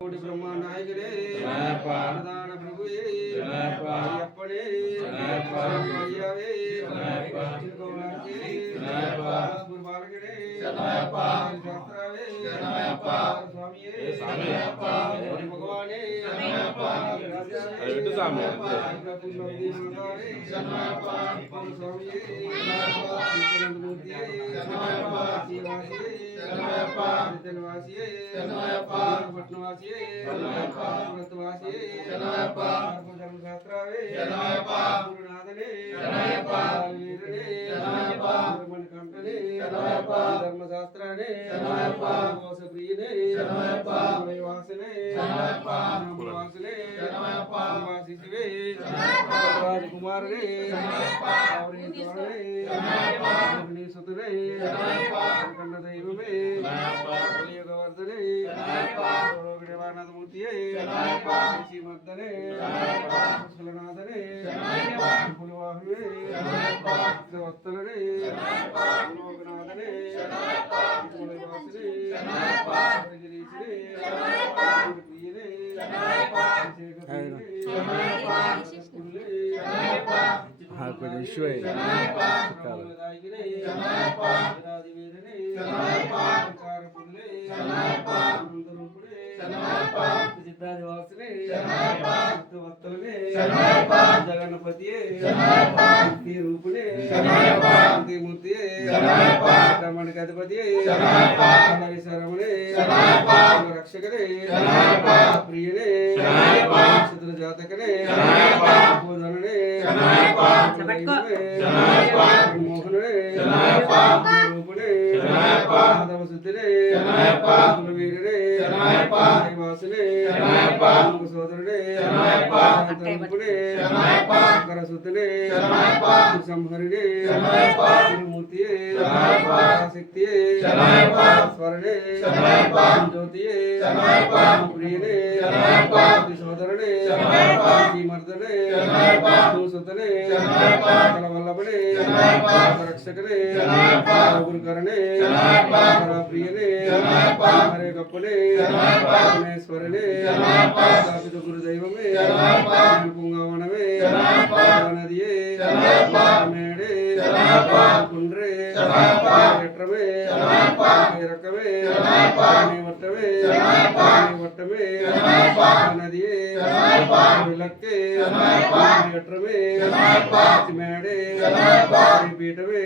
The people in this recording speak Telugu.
कोटि ब्रह्मांड नायकने प्रधान प्रभुवे अय्यप्पने अय्यावे चिरगौलाके गुरुबालकने शास्त्रावे स्वामिये भगवाने स्वामिये वासिये पटनवासिये सुरतवासिये धर्मशास्त्रावे गुरुनाथने वीरने मणिकंठने धर्मशास्त्राने प्रियने वासने वासने वासी शिवे राजकुमारने सुतने कंड दैवमे वर्धने मूर्तिये श्रीमर्दने कुशलनाथने पुलवाहने वत्तलने लोकनाथने जगन्नपति रूपणे मूर्ति रमण गणपति शरमणे रक्षकने प्रियने नक्षत्र जातकने बोधने मोहने रूपणे माधव सुद्धने वीरने वासने సోదరుడే తరుపుడే కరసుతుడే సంహరుడే మూర్తియే శక్తియే స్వరణే జ్యోతియే ప్రియనే సోదరుడే శ్రీమర్దనే సుతనే కలవల్లభనే రక్షకనే గురుకరణే ప్రియనే హరే కప్పనే స్వరణే స్థాపిత గురుదైవమే పుంగవనమే నదియే మేడే కుండ్రే ఎట్రమే రకమే వట్టమే వట్టమే నదియే విలక్కే ఎట్రమే మేడే పీఠమే